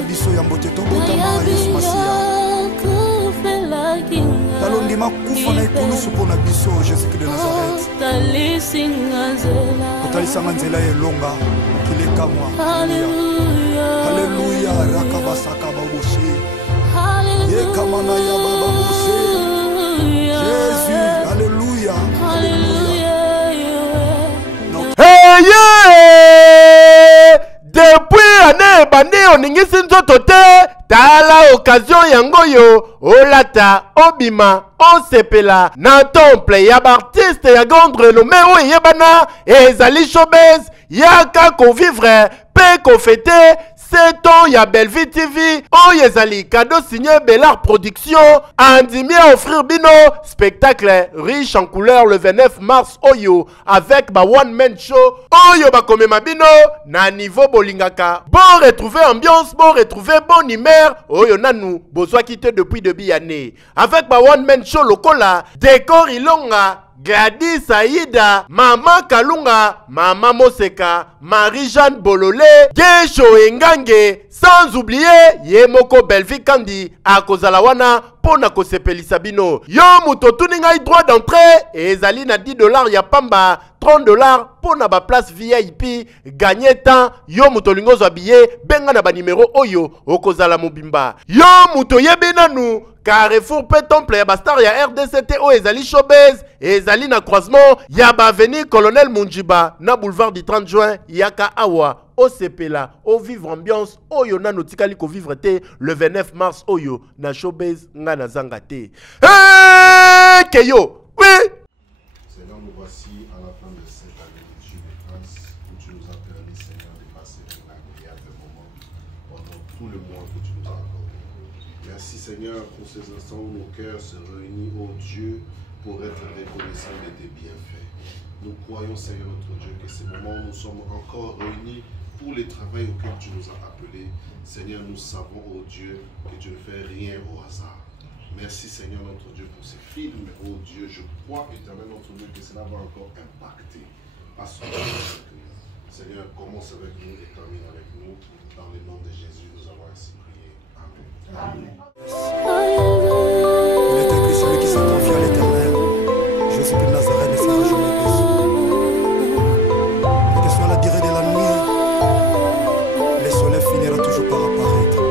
Tolinga biso ya mbote tobotama Yesu Masia. Talondima kufa na ekulusu pona biso Jésus de Nazareth. Otalisanga nzela elonga okileka mwa. Alléluia rakabasaka baboshe. Yekamana ya baba boshe. Jésus, alléluia. Hey yeah! Depuis année bandi oningisi nzoto te tala occasion yango yo olata obima osepela na temple ya artiste ya grande renommée o yebana ezali showbiz yaka ko vivre pe ko fêter 7 ans ya Bellevue TV oyezali cadeau signé Bellard Production andimi à offrir bino spectacle riche en couleurs le 29 mars oyo avec ba one man show oyo ba komema bino na niveau bolingaka bon retrouver ambiance bon retrouver bon humeur oyo nanu bozwa quitté depuis début année avec ba one man show lokola décor ilonga Gladys Aïda, Maman Kalunga, Maman Moseka, Marie-Jeanne Bololé, Gesho Engange, sans oublier Yemoko Bellevue Kandi, à Kozalawana, Pona Kosepelisa bino. Yo muto tuninga droit d'entrée, et ezali na $10 ya pamba, $30 pona ba place VIP, gagner temps, yo muto lingozo habillé, benga na ba numéro oyo, okozala mobimba. Yo muto yebenanu, Carrefour pe temple ya bastar ya RDCT o ezali showbiz ezali na croisement ya ba avenue Colonel Munjiba na boulevard du 30 juin yaka awa o sepela o vivre ambiance oyo nano tikali ko vivre te le 29 mars oyo na showbiz nga na zanga te. Hey keyo oui. Seigneur, nous voici à la fin de cette année de Dieu de grâce où tu nous as permis, Seigneur, de passer un agréable moment pendant tout le mois que tu nous as accordé. Merci Seigneur pour ces instants où nos cœurs se réunissent, ô Dieu, pour être reconnaissants de tes bienfaits. Nous croyons Seigneur notre Dieu que ces moments où nous sommes encore réunis pour le travail auquel tu nous as appelés. Seigneur, nous savons, ô Dieu, que tu ne fais rien au hasard. Merci Seigneur notre Dieu pour ces films, ô Dieu, je crois éternel notre Dieu que cela va encore impacter. Parce que Seigneur, commence avec nous et termine avec nous. Dans le nom de Jésus, nous avons ainsi prié. Amen. Amen. Il est écrit celui qui se confie à l'Éternel. Jésus de Nazareth ne sera jamais déçu. Quelle que soit la durée de la nuit, le soleil finira toujours par apparaître.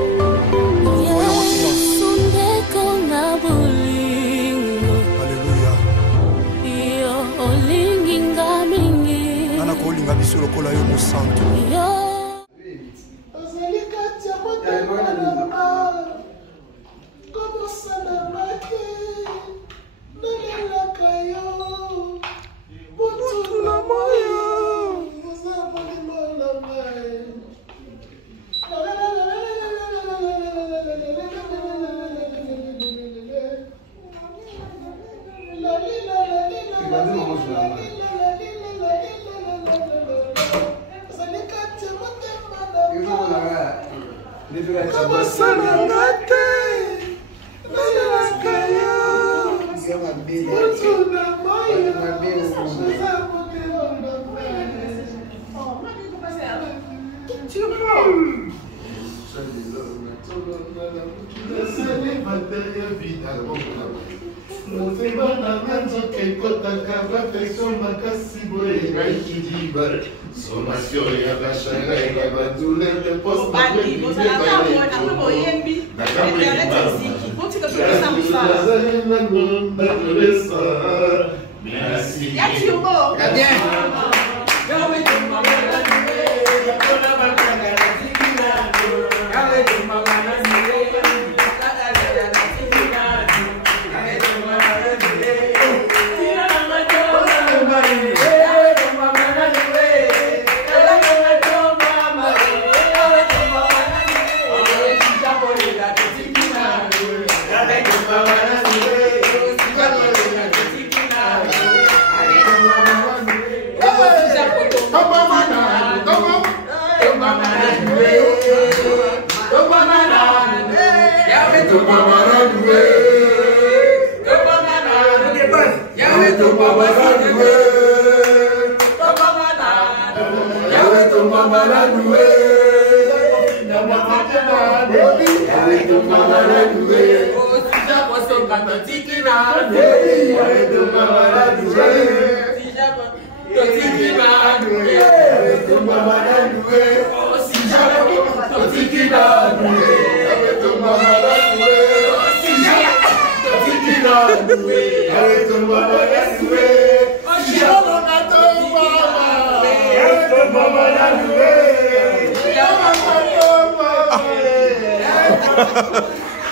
Alléluia. Nana kolinga biso lokola yo mosantu.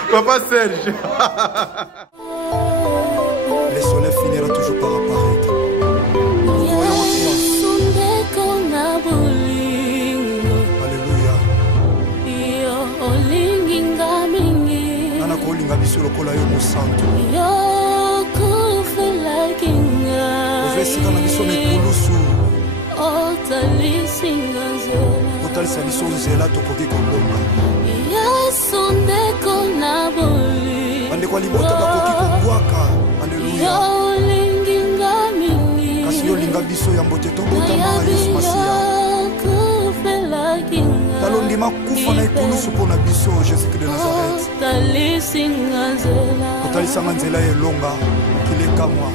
Papa Serge. Le soleil finira toujours par apparaître. Alléluia. Nana kolinga biso lokola yo mosantu. Ovesika na biso mikulusu. Kotalisa biso nzela tokoki kolonga. Bandeko libota bakoki kobwaka. Alléluia. Kasi yo linga biso ya mbote tobotama Yesu Masiya. Talondima kufa na ekulusu mpona biso Jésus-Christ de Nazareth. Kotalisanga nzela elonga kilekamwa.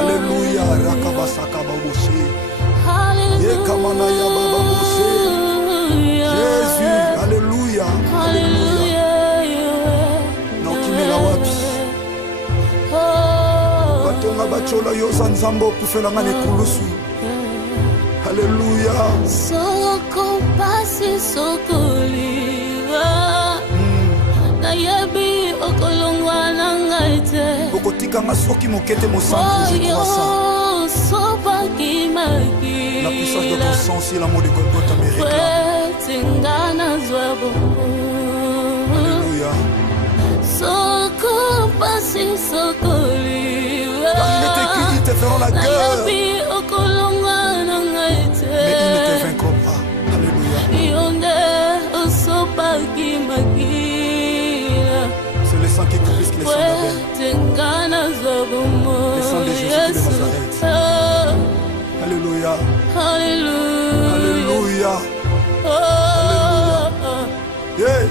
Alléluia. Rakabasaka baboshe. Yekamana ya baba boshe. Jésus. Alléluia. Alléluia. Na okimela wapi? Batonga bachola yo za nzambe okufelanga na ekulusu. Alléluia. Soko pasi sokoliva na yebi okolongwa na ngaite okotikanga soki mokete mosantu je crois ça. La puissance de ton sang aussi, l'amour de Golgotha me réclame. Alléluia. Car il est écrit, ils te feront la guerre, mais ils ne te vaincront pas. Alléluia. C'est le sang qui coule plus que le sang d'Abel. Le sang de Jésus de Nazareth. Alléluia. Alléluia. Alléluia. Yeah.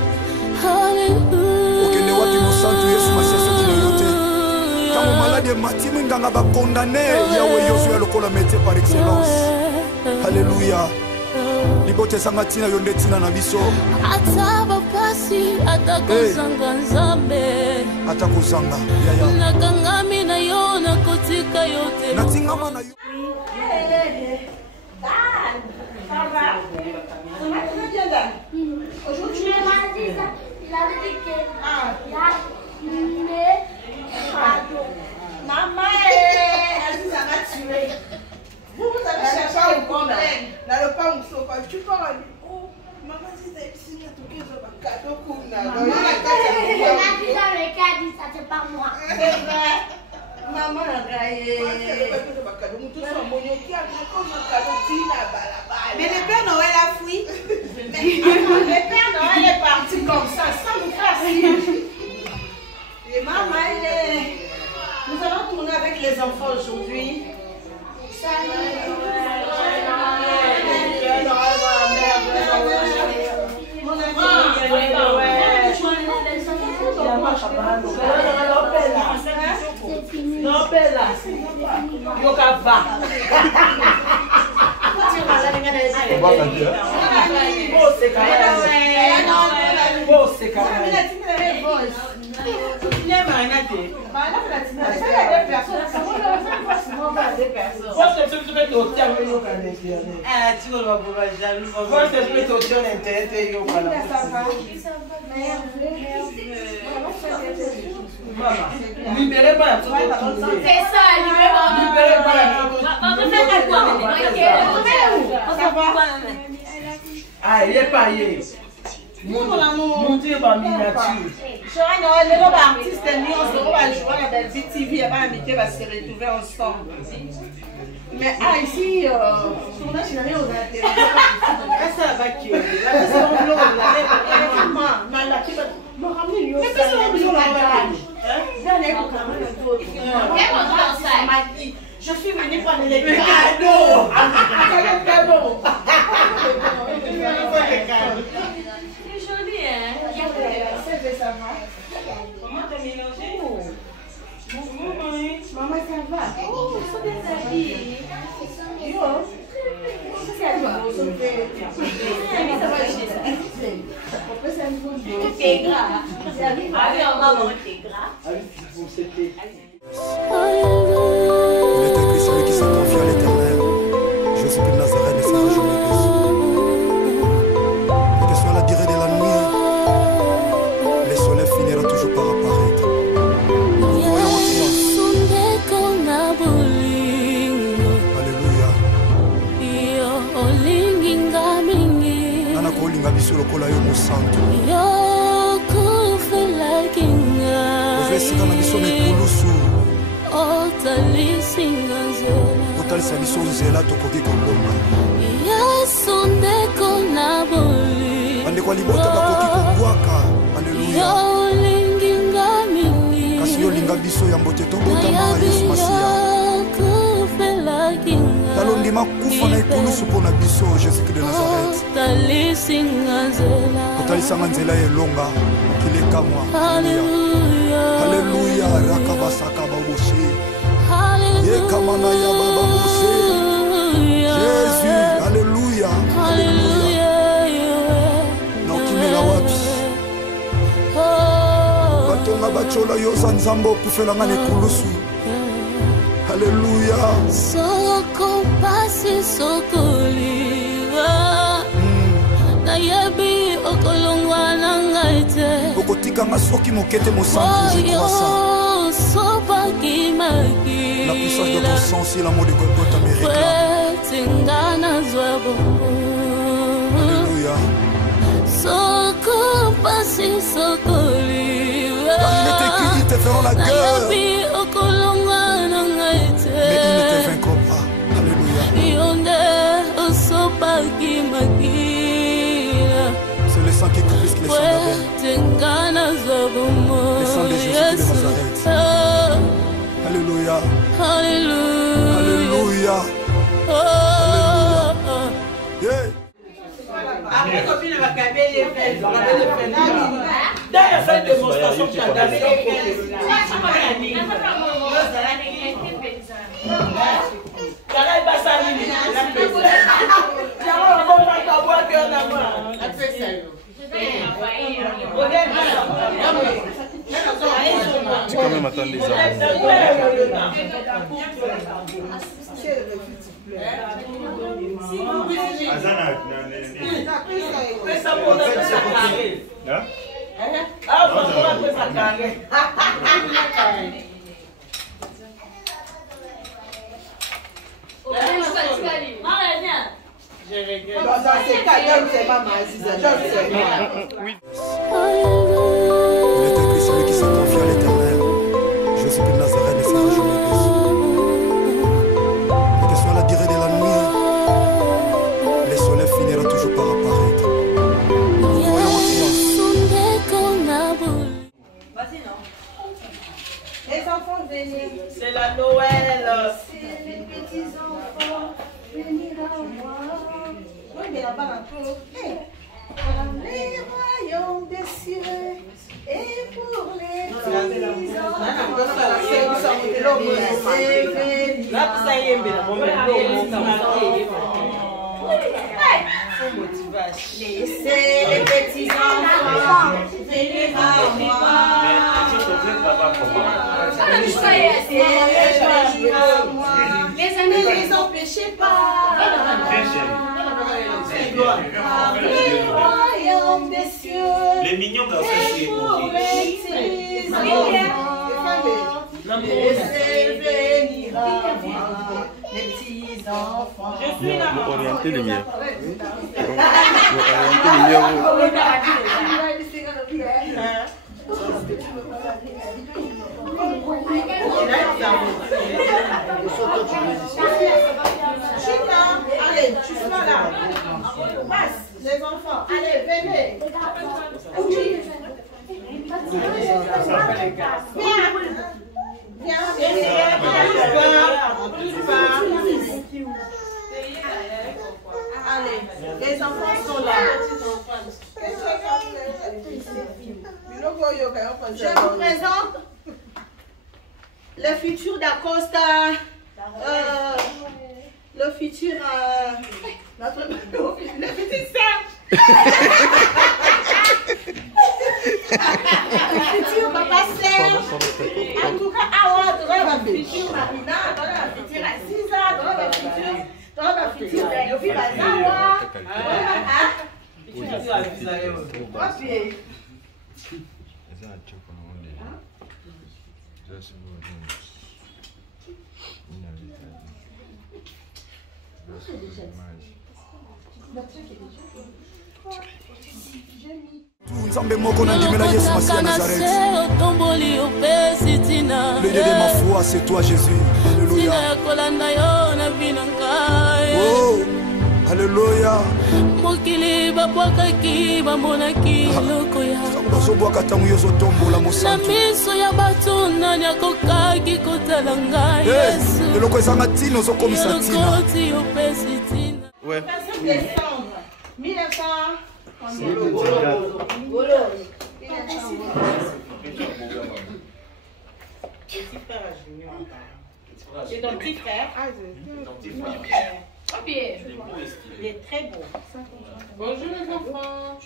Okende wapi mosantu Yesu Masiya soki na yo te. Tango maladi emati minganga bakondane yawe yozu ya lokola métier par excellence. Alléluia. Libote esanga ntina yo nde ntina na biso. Ataba pasi atakozanga nzambe. Atakozanga. Yaya. Nakangami na yo nakotika yo te. Natingama na yo. Ça va? Ça va très bien, Dan. Aujourd'hui, il avait dit que il a maman elle nous a tué. Vous avez cherché un problème. Dans le pain, tu parles lui. Oh, maman, si tu as signé à tout le cadeau, ça c'est pas moi. C'est vrai. Maman a gagné. Mais le Père Noël a fui. Mais le Père Noël est parti comme ça, sans nous faire signe. Et maman, nous allons tourner avec les enfants aujourd'hui. Non, Bella. Yoga va. Libérez pas la photo. C'est ça, libérez pas la photo. Ah, il est paillé. Montez ma miniature. Joël Noël, les artistes de Lyon, on va jouer à la TV, et va se retrouver ensemble. Mais ici, on a géré aux intérêts. Ça va qui est. Je suis venue prendre les cadeaux. T'es gras. Allez, on va voir, t'es gras. Il est écrit celui qui s'est confié à l'Éternel. Jésus-Christ de Nazareth ne sera jamais déçu. Et que soit la durée de la nuit, le soleil finira toujours par apparaître. Alléluia. Nana kolinga biso lokola yo mosantu. Ozesika na biso na ekulusu. Otalisa biso nzela tokoki kobonga. Bandeko ya libota bakoki kobwaka. Alleluya. Kasi yo linga biso ya mbote tobotama Yesu Masiya. Talondima kufa na ekulusu mpo na biso Jésus-Christ de Nazareth. Otalisanga nzela elonga mokili ekamwa. Alléluia, rakabasaka baboshe. Yekamana ya baboshe. Jésus, alléluia. Alléluia. Na okimela wapi? Batonga bachola yoza nzambo okufelanga na ekulusu. Alléluia. Soko pasi sokoliwa. Nayebi okolongwa na ngaite. Okotikanga soki mokete mosantu, je crois ça. La puissance de ton sang, si l'amour de Golgotha me réclame. Alléluia. Car il est écrit, ils te feront la guerre, mais ils ne te vaincront pas. Alléluia. C'est le sang qui confisque les sang d'Abel. Le sang de Jésus de Nazareth. Alléluia. Alléluia. Alléluia. Yeah. Après, copine va caber les fesses. D'ailleurs, cette démonstration que tu as donné. Tu quand même attends les armes. Dans ces cas, c'est maman, c'est ça. Il est écrit celui qui s'est confié à l'Éternel. Jésus-Christ de Nazareth ne sera jamais déçu. Et que soit la durée de la nuit, le soleil finira toujours par apparaître. Vas-y, non. Les enfants, venez. C'est la Noël. C'est les petits enfants. Venir à moi. Oui, mais là-bas, un peu. Dans les royaumes des cieux et pour les petits enfants. Laissez les petits enfants venir à moi. Les amis, ne les empêchez pas. Le royaume des cieux. Les mignons garçons, c'est pour les petits enfants. Laissez venir à moi les petits enfants. Orienter les miens. Chita, allez, tu seras là. Passe, les enfants. Allez, venez. Viens, allez, les enfants sont là. Je vous présente le futur d'Acosta. le futur, le futur sœur. Le futur papa sœur. En tout cas, Awa, tu vas le futur Marina, tu vas le futur Aziza, tu vas le futur Yofi Bazawa. Nzambe moko nandimela Yesu Masiya ya Nazareth. Le Dieu de ma foi, c'est toi Jésus. Alléluia. Oh, alléluia. mokili babwakaki bamonaki eloko ya bazobwaka ntango yo ozotombola mosantu na miso ya bato nani akokaki kotala ngai Yesu eloko ezanga ntina ozokomisa ntina elokoti opesi ntina Ouais. Décembre 1900. Petit frère Junior. C'est ton petit frère. Il est très beau. Bonjour les enfants.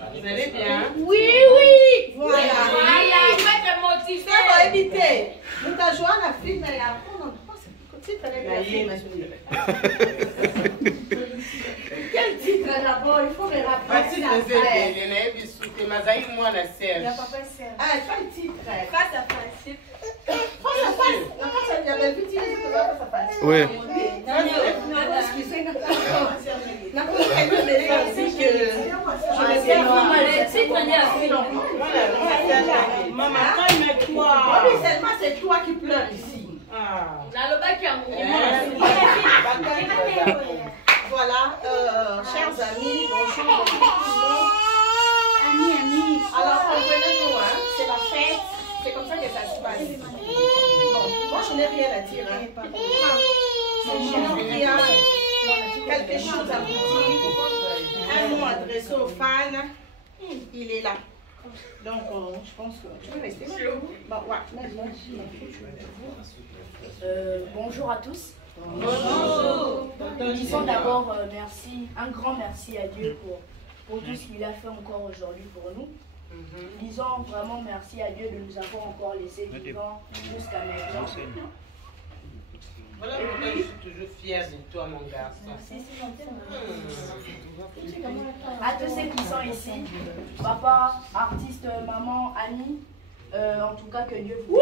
Vous allez bien? Oui, oui. Voilà. Il va te motiver. Ça va éviter. Nous t'as joué à la fille, mais après, on titre, quel titre d'abord? Il faut me rappeler. Ah, quel titre? Face à face. Face à face. La face à face. Face à face. Oui. Excusez-moi. Maman, calme-toi. C'est toi qui pleures ici. Voilà, chers amis, bonjour. Amis. Alors, comprenez-nous, hein, c'est la fête, c'est comme ça que ça se passe. Bon, moi je n'ai rien à dire. Hein. Je n'ai rien, quelque chose à vous dire. Un mot adressé aux fans, il est là. Donc, je pense que tu peux rester. Bon, bonjour à tous. Bonjour. Nous disons d'abord merci, un grand merci à Dieu pour tout ce qu'il a fait encore aujourd'hui pour nous. Nous disons vraiment merci à Dieu de nous avoir encore laissé vivants jusqu'à maintenant. Voilà pourquoi je suis toujours fière de toi, mon garçon. À tous ceux qui sont ici, papa, artiste, maman, amis, en tout cas que Dieu vous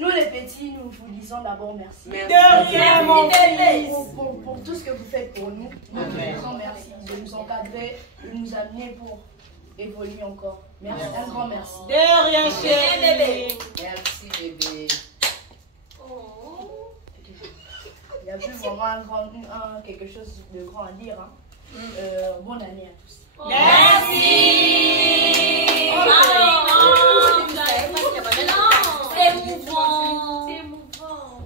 nous les petits, nous vous disons d'abord merci. Pour tout ce que vous faites pour nous. Nous vous disons merci de nous encadrer, de nous amener pour évoluer encore. Merci, un grand merci. De rien, chérie. Merci, bébé. Il n'y a plus vraiment quelque chose de grand à dire. Hein. Bonne année à tous. Merci. C'est émouvant.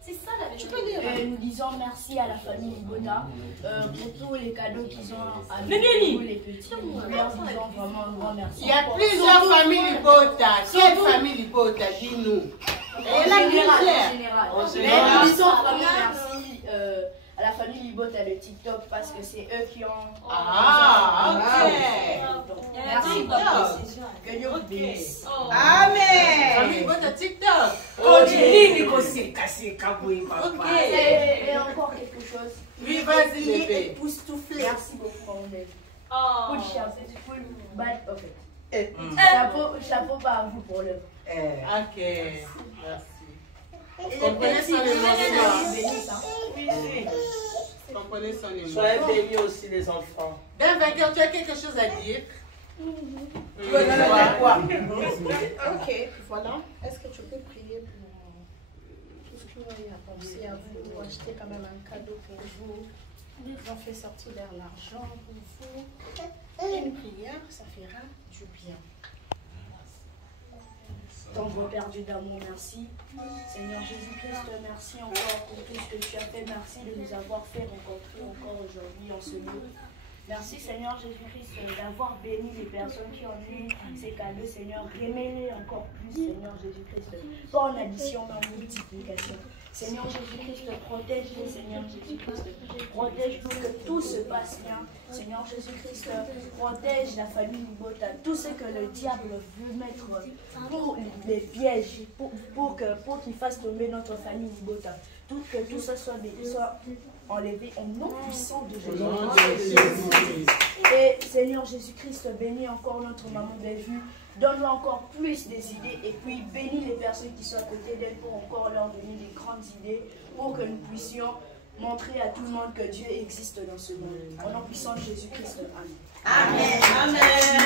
C'est ça la vérité. Nous disons merci à la famille Libota pour tous les cadeaux qu'ils ont amenés, nous les petits. Nous leur disons vraiment un grand merci. Il y a plusieurs familles Libota. Quelle famille Libota? Dis-nous. En général. Nous disons vraiment merci à la famille Libota de TikTok parce que c'est eux qui ont. Ah, ok. Merci papa. Que Dieu vous bénisse. Amen. Famille Libota TikTok. Ok. Et encore quelque chose. Oui, vas-y, bébé. Époustouflé. Merci beaucoup, mon bébé. Oh. Full chance, full bad of it. Chapeau pas à vous pour le. Ok, merci. Comprenez son émotion. Oui, Comprenez son émotion. Soyez bénis aussi les enfants. D'un vainqueur, tu as quelque chose à dire? Ok, voilà. Est-ce que tu peux prier pour tout ce qui va y a pensé à vous, pour acheter quand même un cadeau pour vous? Ils ont fait sortir de l'argent pour vous. Et une prière, ça fera du bien. Tendre Père Dieu d'amour, merci. Seigneur Jésus-Christ, merci encore pour tout ce que tu as fait. Merci de nous avoir fait rencontrer encore aujourd'hui en ce lieu. Merci Seigneur Jésus-Christ d'avoir béni les personnes qui ont eu ces cadeaux, Seigneur. Remets-les encore plus, Seigneur Jésus-Christ. Pas en addition, mais en multiplication. Seigneur Jésus-Christ, protège-les, Seigneur Jésus-Christ. Protège-nous, que tout se passe bien. Seigneur Jésus-Christ, protège la famille Libota. Tout ce que le diable veut mettre pour les pièges, pour qu'il fasse tomber notre famille Libota. Que tout ça soit enlevé au nom puissant de Jésus. Et Seigneur Jésus-Christ, bénis encore notre maman Bellevue. Donne-lui encore plus des idées et puis bénis les personnes qui sont à côté d'elle pour encore leur donner des grandes idées pour que nous puissions montrer à tout le monde que Dieu existe dans ce monde. Au nom puissant de Jésus-Christ. Amen. Amen. Amen.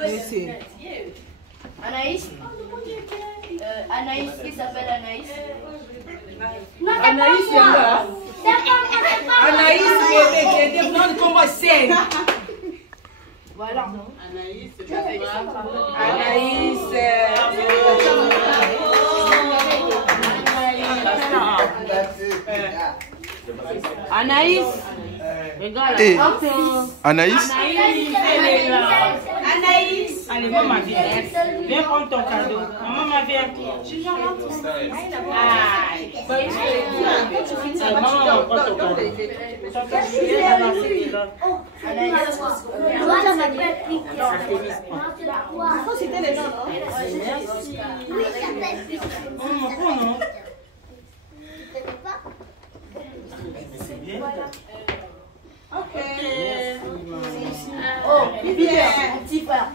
Merci. Anaïs. Anaïs, qui s'appelle Anaïs? Anaïs, c'est là. Anaïs, c'est demande comment c'est. Voilà. Anaïs, c'est Anaïs, regarde. Anaïs. Anaïs. Allez, maman, viens. Viens prendre ton cadeau. Maman, viens. Maman, prends ton cadeau. C'était les noms, non? Ok. Oh, Peter, mon petit frère.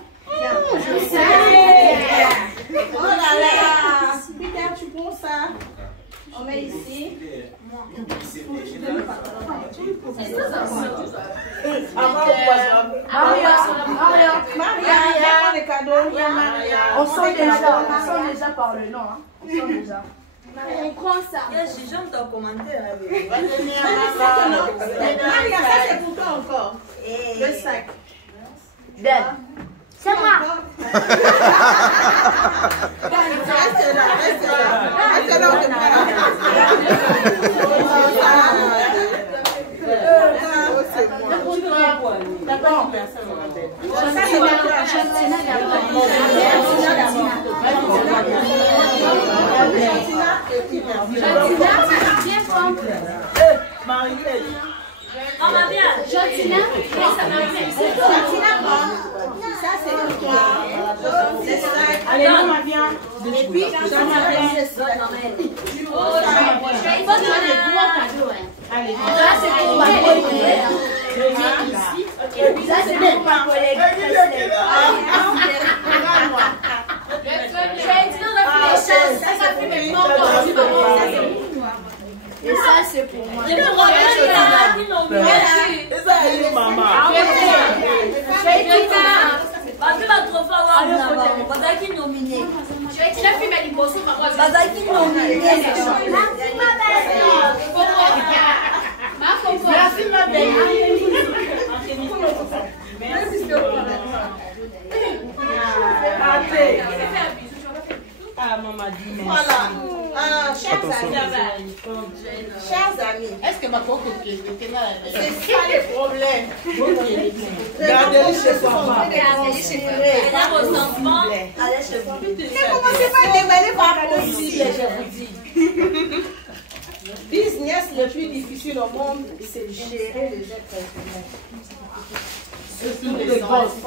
Je sais. Oh là là. Peter, tu prends ça. On met ici. Maria, prends les cadeaux. On sent déjà par le nom. Hein. On sent déjà. On prend ça. J'aime ton commentaire. Maria, ça c'est pour toi encore. Le sac. Dan. C'est moi. Reste là, reste là. Reste là, on te D'accord, personne ne rappelle. Maman, viens. Jotina, ça c'est pour toi. Allez, maman, viens. Et puis, Il faut donner des gros cadeaux. Allez, Ça c'est pour ma collègue. Et puis ça c'est pour ma collègue. Et ça c'est pour moi. Merci ma belle. Ah, maman dit merci. Voilà. Chers amis. Est-ce que ma coco qui c'est ça les problèmes. Gardez-les chez soi. Allez chez vous. Mais commencez pas à déballer par possible, je vous dis. Business le plus difficile au monde, c'est gérer les êtres humains. C'est les grosses.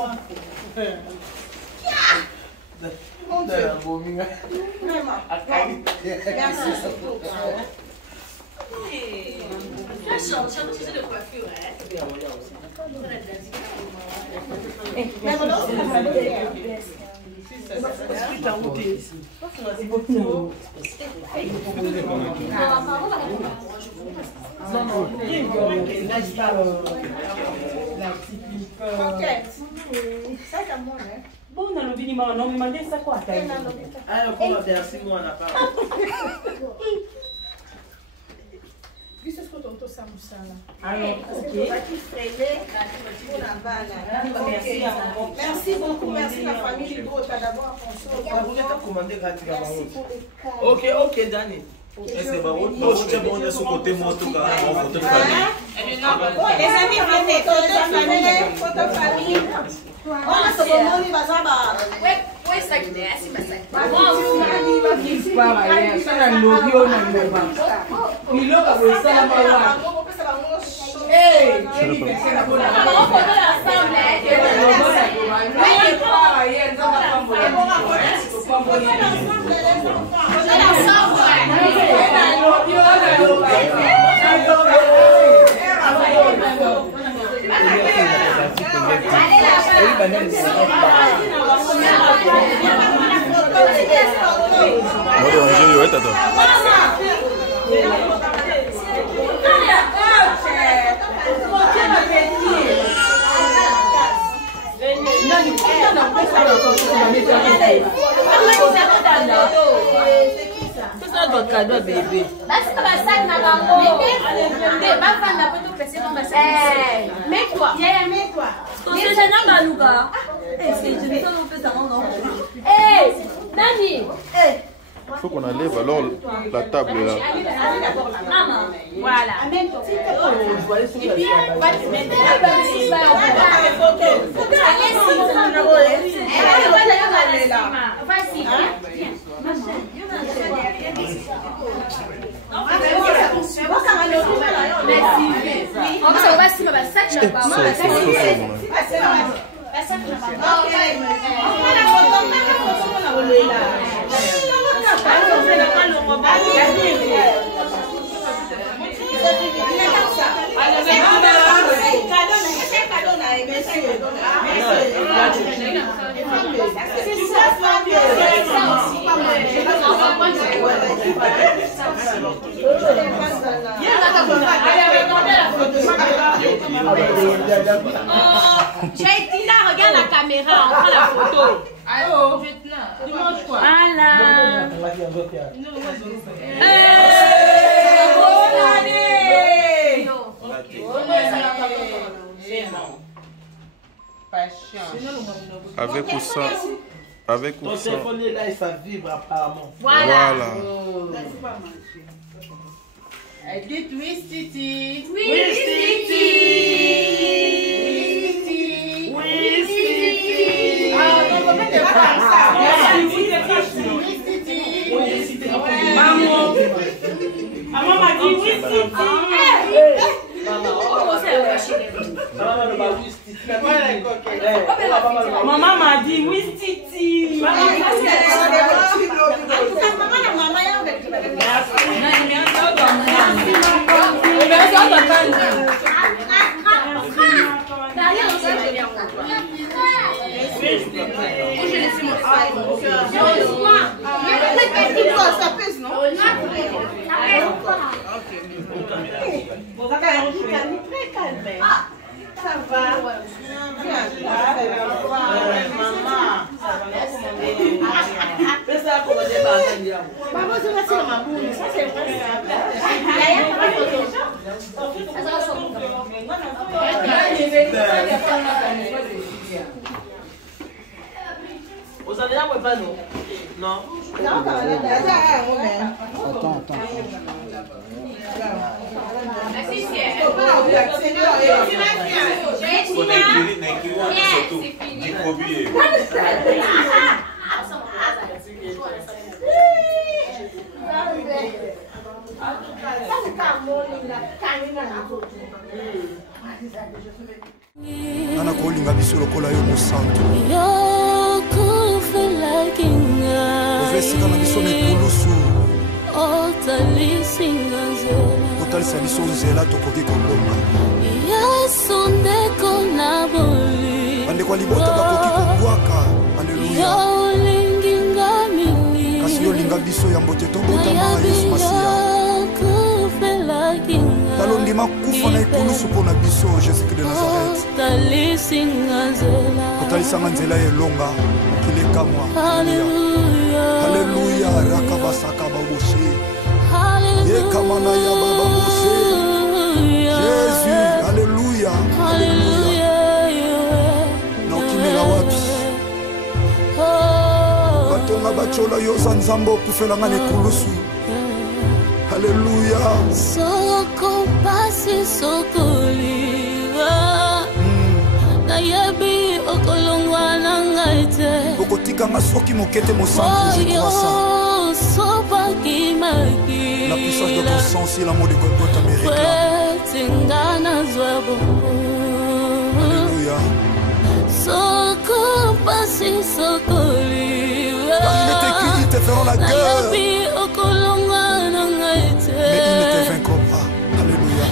Mon Dieu. Vraiment. Merci surtout. Tu as changé de coiffure, hein? Bon, on a le bini, maman, non, mais mandez ça quoi? Alors, comment merci, moi, on n'a pas. Visto ce que tonto Samus. Alors, ok. Merci beaucoup, merci la famille Libo, t'as d'abord pensé. Vous êtes commandé gratuitement. Ok, ok, Dani. Est-ce que Baroud est bon de ce côté moto en photo de famille? Les amis, venez, photo famille. On a ce moment, il va savoir. Oui, ça qui est assez massacre. C'est ça votre cadeau, bébé. Mets-toi. Mets-toi. Nani. Il faut qu'on enlève alors la table là. Voilà. Et puis, on va te mettre Tina, regarde la caméra, on prend la photo. Allô, dimanche quoi? Voilà. Avec ou sans. Avec ou sans. Ton téléphone est là et ça vibre apparemment. Voilà. Elle dit Twistiti. Twistiti. Maman m'a dit oui, maman m'a dit oui, Titi. Ça va. Vous avez un pas non? Non. Attends. Nana kolinga biso lokola yo mosantu. Ovesika na biso mikulusu. Otalisa biso nzela tokoki kolonga. Bandeko ya libota bakoki kobwaka. Alleluya. Kasi yo linga biso ya mbote tobotama Yesu Masiya. Talondima kufa na ekulusu mpona biso Jésus de Nazareth. Otalisanga nzela elonga kilekamwa. Alleluya. Rakabasaka baboshe. Yekamana ya baba boshe. chola yoza nzambo kufela ngane kulusu. Alléluia. Soko pasi soko liwa. Na yebi okolongwa na ngaite. Okotika masoki mokete mosantu je crois ça. Sopa ki maki. La puissance de ton sang si l'amour de Golgotha me réclame. Tingana zwabo. Alléluia. Soko pasi soko liwa. Car il était qui te feront la guerre. Mais ils ne te vaincront pas. Alléluia.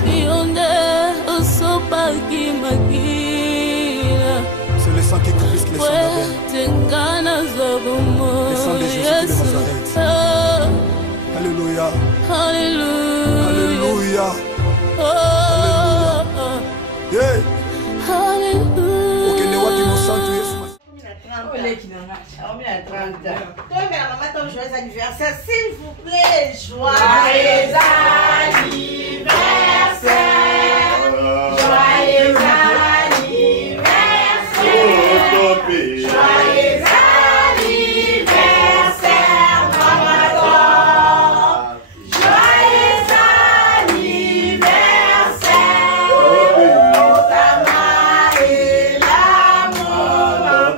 C'est le sang qui confisque les sangs d'Abel. Le sang de Jésus de Nazareth. Alléluia. Alléluia. Alléluia. Yeah. Aucun ne voit qui mon sang tu es. Toi, mais la maman, ton joyeux anniversaire, s'il vous plaît, joyeux anniversaire, joyeux anniversaire, joyeux anniversaire, maman, joyeux anniversaire, Otama et l'amour, maman.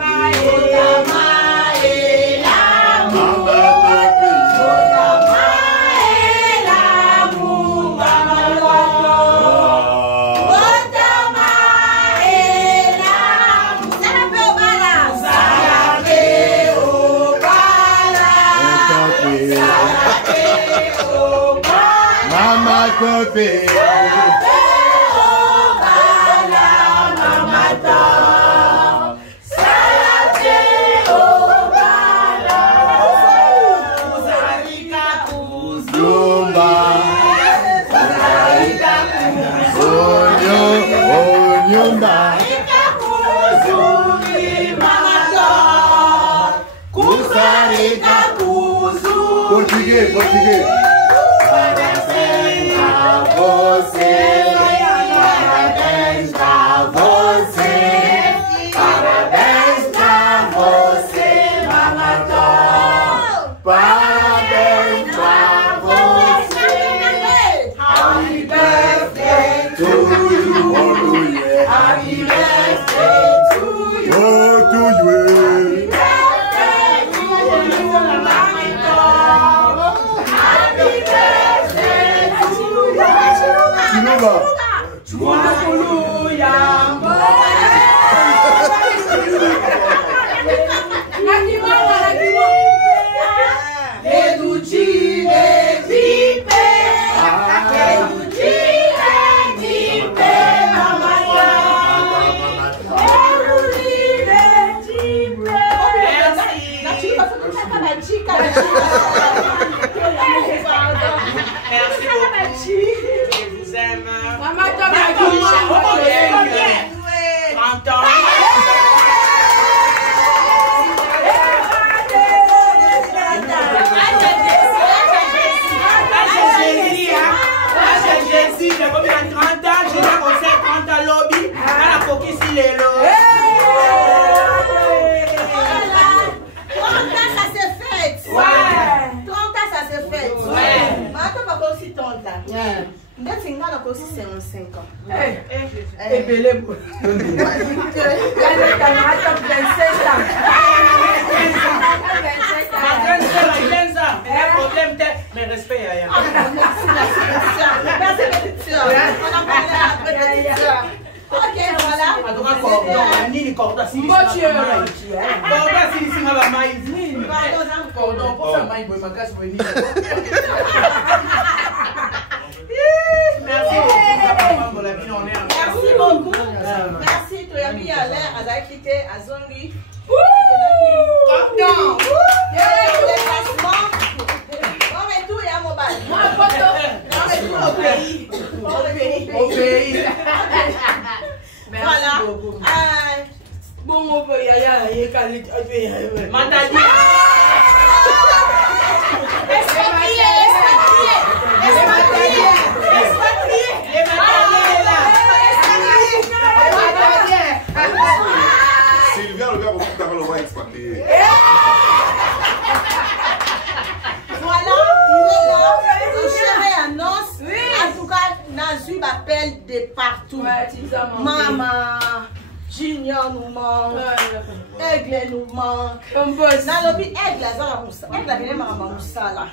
Português. Parabéns pra você, Mamadó. Parabéns pra você. Happy birthday to you. Happy birthday to you. To you. Merci beaucoup. Je vous aime. Maman, t'as 30 ans. J'ai combien de 30 ans, j'ai la conseil 30 ans lobby, à la coquille si les lots. 30 ans, ça s'est fait. Ouais. 30 ans, ça s'est fait. Ouais. Mais attends, pas aussi 30 ans. Ouais. Peut-être que nous avons aussi 55 ans. Et belé. Il y a des camarades qui ont 27 ans. Mais problème, mais respect, il y a. Merci, petite soeur. On en parlera après, petite soeur. Ok, voilà. En tout cas, cordon, ni cordon, si cordon, pour faire maïs, ma casse, merci beaucoup. Merci, tu as mis à l'air, à la quitté, à Zongi. Cordon. On met tout et à mon bal. On met tout au pays. Au pays. Voilà. Bon, on peut y aller, il y a Mandali. Sylvia, le gars, on va expatrier. appelle de partout. Maman, Junior nous manque, Aigle nous manque. Nalobi Aigle azala musa, Aigle vient maman musala.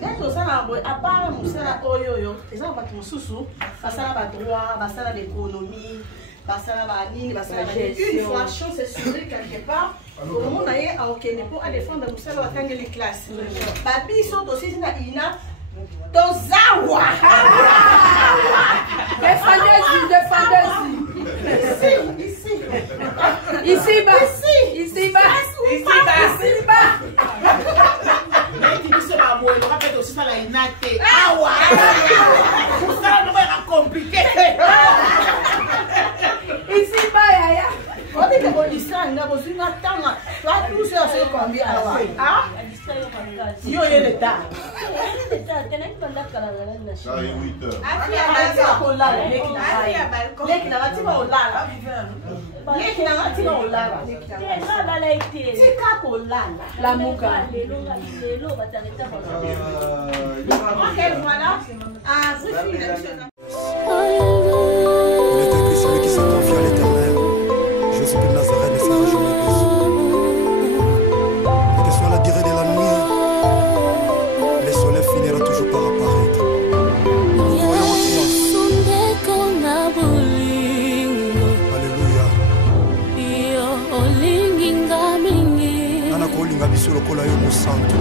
Dentro ça à part musala oyoyo, les gens vont mususu, basala ba droit, basala l'économie, basala ba nini, basala une fois chose c'est sûr quelque part. Au moment d'aller en Kenya pour défendre musala atteindre les classes. Babi sont aussi na ina Tozawa. Défendez-y. Ici bas. Ici bas, yaya. On dit que vous dites ça, vous avez un temps. Toi, tout ça, c'est combien? Ah? Yo, il y a l'état. Celui qui s'est confié à l'Éternel, Jésus de Nazareth ne sera jamais déçu. Quelle que soit la durée de la nuit, le soleil finira toujours par apparaître. Alléluia. Nana kolinga biso lokola yo mosantu.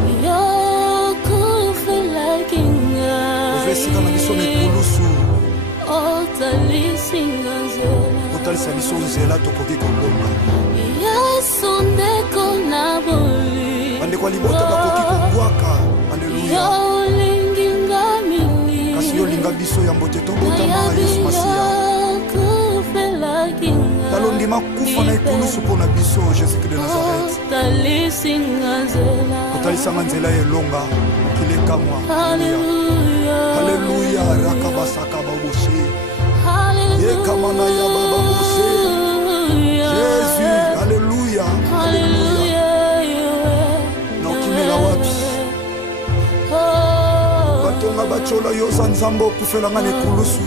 Ovesika na biso mikulusu. Otalisa biso nzela tokoki kolonga. Bandeko ya libota bakoki kobwaka. Alleluya. Kasi yo linga biso ya mbote tobotama Yesu Masiya. Talondima kufa na ekulusu mpo na biso Jésus de Nazareth. Otalisanga nzela elonga kilekamwa. Alléluia. Rakabasaka baboshe. Yekamana ya baba boshe. Jésus. Alléluia. Alléluia. Naokimela wapi? Batonga bachola yoza nzambo kufelanga nekulusu.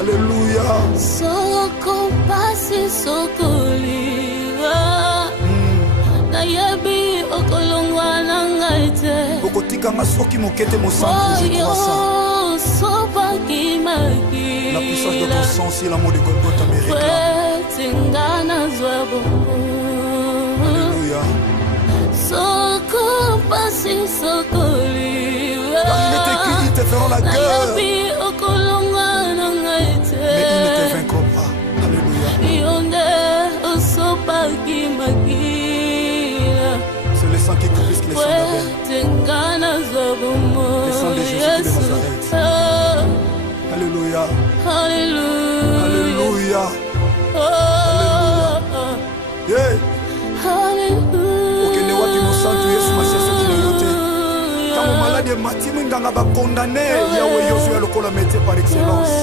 Alléluia. Soko pasi sokoliwa. Nayebi okolongwa nangaite. Okotikanga soki mokete mosantu je crois ça. La puissance de ton sang, c'est l'amour de Golgotha me réclame. Alléluia. Car il est écrit, ils te feront la guerre, mais ils ne te vaincront pas. Alléluia. C'est le sang qui confisque les sangs d'Abel. Le sang de Jésus de Nazareth. Alléluia. Alléluia. Alléluia. Yeah. Okende wapi mosantu Yesu Masiya soki na yo te. Tango malade emati minganga bakondane yawe Yozué lokola métier par excellence.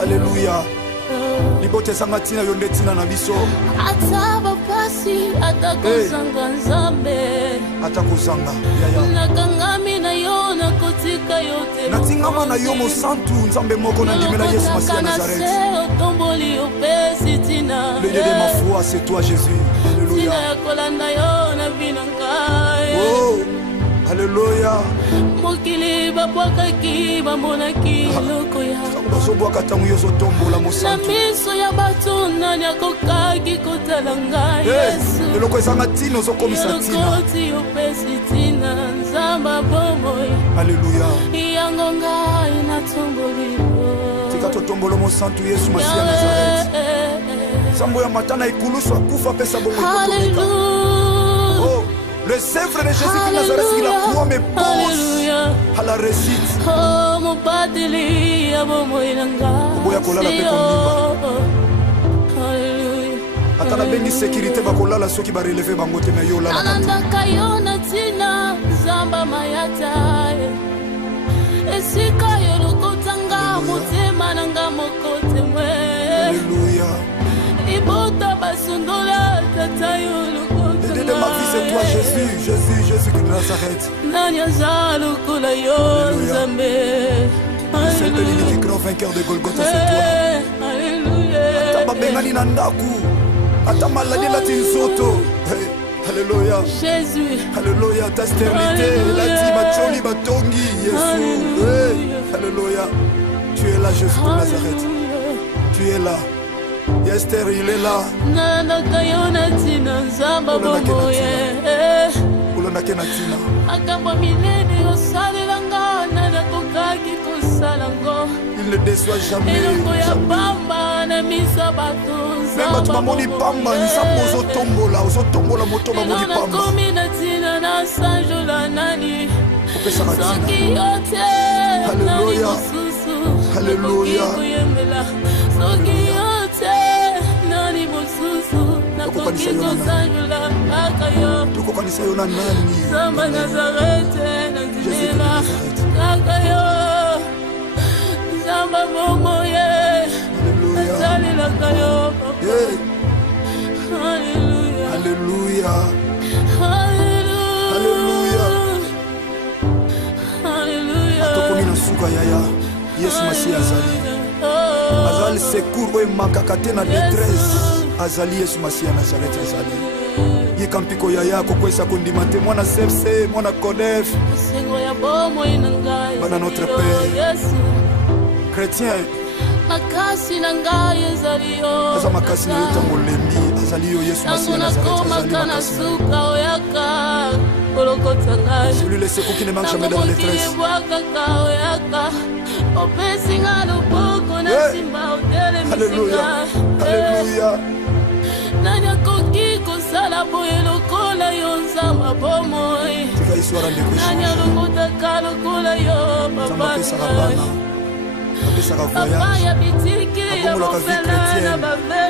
Alléluia. Libote sanga tina yo nde tina na biso. Ataba pasi atakozanga nzambe. Atakozanga yaya. Nakangami na yo nakotika yote. Natingama na yo mosantu nzambe moko na ndimela Yesu Masiya Nazareth. Le Dieu de ma foi, c'est toi Jésus. Alléluia. Oh, alléluia. Mokili babwakaki bamonaki eloko ya bazobwaka ntango yo ozotombola mosantu. na miso ya bato nani akokaki kotala ngai Yesu. Eloko ezanga ntina ozokomisa ntina. elokoti opesi ntina nzamba bomoi. Alléluia. yango ngai natomboli yo. Tika totombola mosantu Yesu Masiya Nazareth. Sambo ya matana ikulusu akufa pesa bongo ikotomeka. Oh, le Saint-Frère de Jésus de Nazareth, il a croix me pose à la réussite. Oh, mon pateli, abomoinanga. Oboya kolala pe kondimba. Alléluia. Atala bengi sécurité bakolala soki ba relever bango te na yo lala. Ananda kayona tina zamba mayata. Esika yo lokotanga motema nanga mokote mwe. Alléluia. Ibota basundola tata yo lokotanga. De ma vie c'est toi Jésus, Jésus, Jésus de Nazareth. Nanya zalu kula yo zambe. seul unique grand vainqueur de Golgotha, c'est toi. Ata babengani na ndaku, ata maladi la tinzoto. Alléluia. Jésus. Alléluia. Ta stérilité, la dit Machoni Batongi, Jésus. Alléluia. Tu es là, Jésus de Nazareth. Tu es là. Esther, il est là. Il ne déçoit jamais. Même tu m'as moni pamba, il s'est posé au tombeau là, au tombeau là, moto m'a moni pamba. Alléluia. Alléluia. Tukokanisa yo na nani? Zamba Nazarete na Zimela Kakayo Zamba Momoye Nazali la kayo. Alléluia. Alléluia. Alléluia. Alléluia. Atokomina suka yaya. Yesu Masi azali. Azali secours oyo emakaka te na détresse. Azali Yesu Masi ya Nazareth azali. Yikampiko yaya kokwesa kondima te mwana sepse mwana kodef. Bana notre Père. Chrétien. Makasi na ngai ezali yo. Aza makasi na yo tango lembi. Azali yo Yesu Masi ya Nazareth azali makasi na yo. Celui le secours qui ne manque jamais dans la détresse. Alléluia. Alléluia.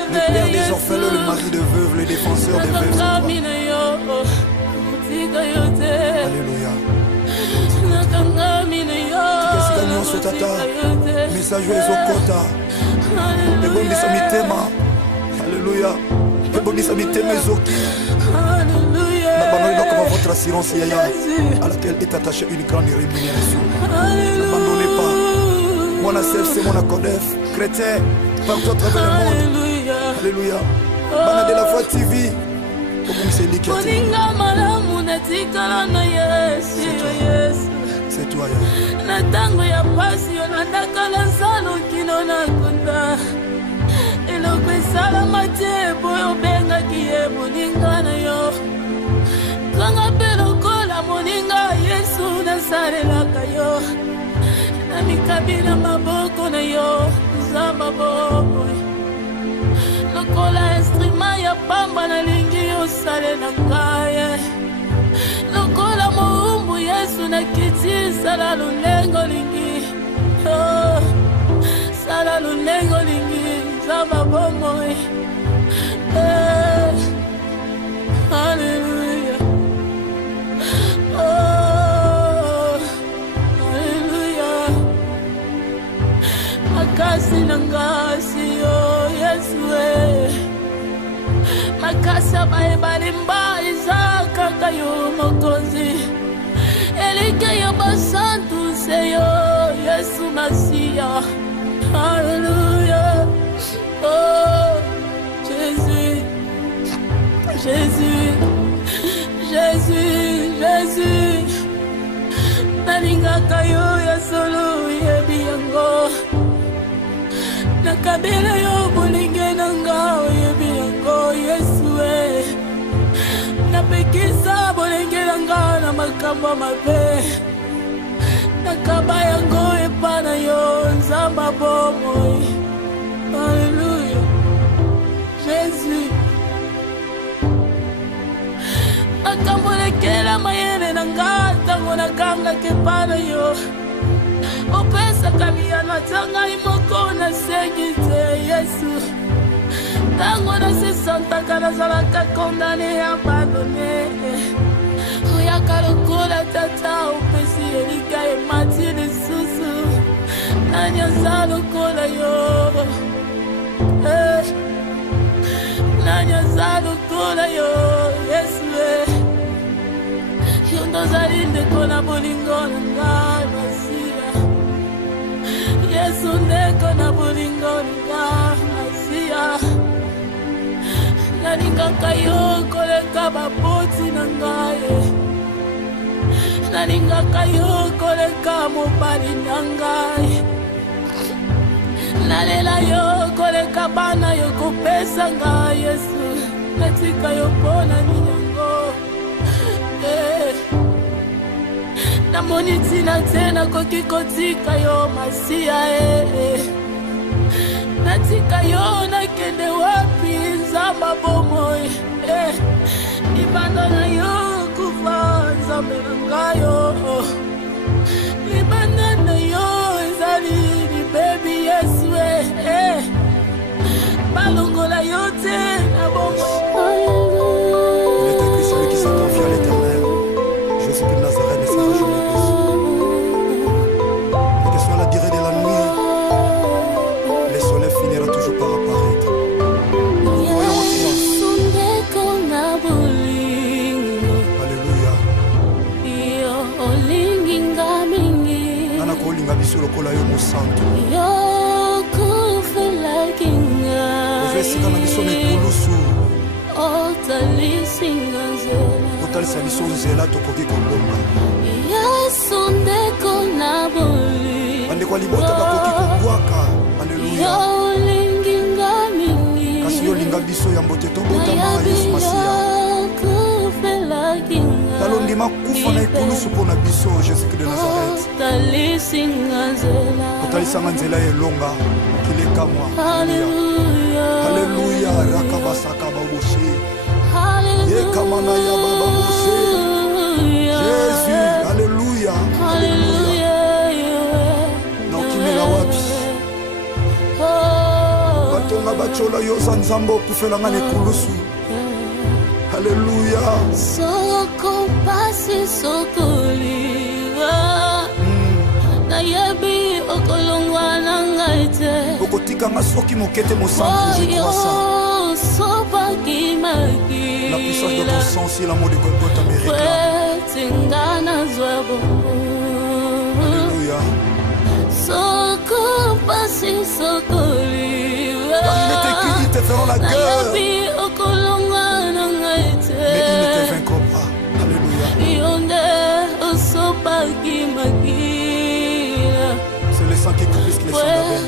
Le père des orphelins, le mari de veuve, le défenseur des veuves. Alléluia. Message ezokota. Ebondisa mitema. Alléluia. Ebondisa mitema ezoki. N'abandonnez pas votre assurance yaya à laquelle est attachée une grande rémunération. N'abandonnez pas. Mon ACF, c'est mon ACODEF. Chrétien, partout à travers le monde. Alléluia. Bana de la Foi TV. C'est toi, Natango ya pasi yo nandakala salo kino na konda. Eloko esala te boyo benga kiye moninga na yo. Kanga pelokola moninga Yesu nasalelaka yo. Na mikabila maboko na yo zamba bobo. Lokola instrument ya pamba na lingi yo sale na kaye. Lokola moumbu Yesu na kiti sala lulengo lingi. Oh, sala lulengo lingi zamba bomo. Alléluia. Oh, alléluia. Makasi nangasi oh Yesu makasa baebalimba izaka kayo mokozi elike yo basantu seyo Yesu Masia. Alléluia. Oh Jésus, Jésus, Jésus, Jésus. Nalinga kayo ya solo yebi yango. Nakabela yo bolinge nanga yebi yango Yesu napekisa bolinge nanga na makambo mabe. Nakaba yango epana yo nzamba bomo. Alléluia. Jésus. Akambolekela mayele nanga tango nakanga kepana yo. Opesa kamiyano tanga imoko na segite Yesu. Tango na se santa kana zalaka condamné abandonné. Oyaka lokola tata opesi elika emati lisusu. Nanya za lokola yo. Nanya za lokola yo Yesu. Yondo zalinde kona bolingo nanga masira. bolingo nga Masia. Nalingaka yo koleka baboti na ngai. Nalingaka yo koleka mobali na ngai. Nalela yo koleka bana yo kopesa ngai Yesu. Natika yo pona minyango. Namoni tina tena koki kotika yo Masia. Natika yo nakende wapi nzamba bomoi. Libanda na yo kufa nzambe na ngayo. Libanda na yo ezali ni baby Yesu. Balongola yo te na bomoi. Il est écrit celui qui s'est confié à l'Éternel. Jésus de Nazareth ne sera jamais déçu. Et que soit la durée de la nuit, le soleil finira toujours par apparaître. Alléluia. Nana kolinga biso lokola yo mosantu. Ozesika na biso nekulusu. Otalisa biso nzela tokoki kobonga. Bandeko ya libota bakoki kobwaka. Alleluya. Kasi yo linga biso ya mbote tobotama Yesu Masia. Talondima kufa na ekulusu mpona biso Jésus de Nazareth. Otalisanga nzela elonga kilekamwa. Alléluia. Rakabasaka baboshe. Yekamana ya baba boshe. Jésus. Alléluia. Alléluia. Na okimela wapi? Batonga bachola yo za nzambo okufelanga na ekulusu. Alléluia. Soko pasi sokoliwa. Nayebi okolongwa na ngaite. Okotikanga soki mokete mosantu je crois ça. La puissance de ton sang, si l'amour de Golgotha me réclame. Alléluia. Car il est écrit, ils te feront la guerre, mais ils ne te vaincront pas. Alléluia. C'est le sang qui glisse les sangs d'Abel.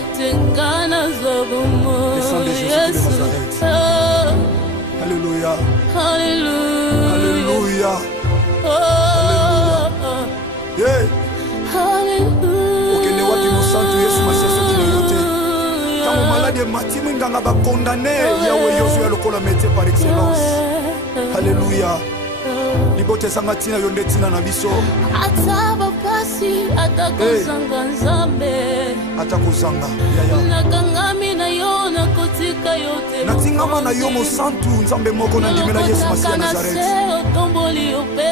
Le sang de Jésus de Nazareth. Alléluia. Alléluia. Alléluia. Yeah. Okende wapi mosantu Yesu Masia soki na yote. Tango malade mati mwinganga ba condamné Yahweh Yoshua lokola métier par excellence. Alléluia. Libote sanga tina yonde tina na biso. Ataba pasi atakozanga nzambe. Atakozanga. Yaya. Nakangami na yo nakotika yote. Natingama na yo mosantu nzambe moko na ndimela Yesu Masia Nazareth. Otomboli ope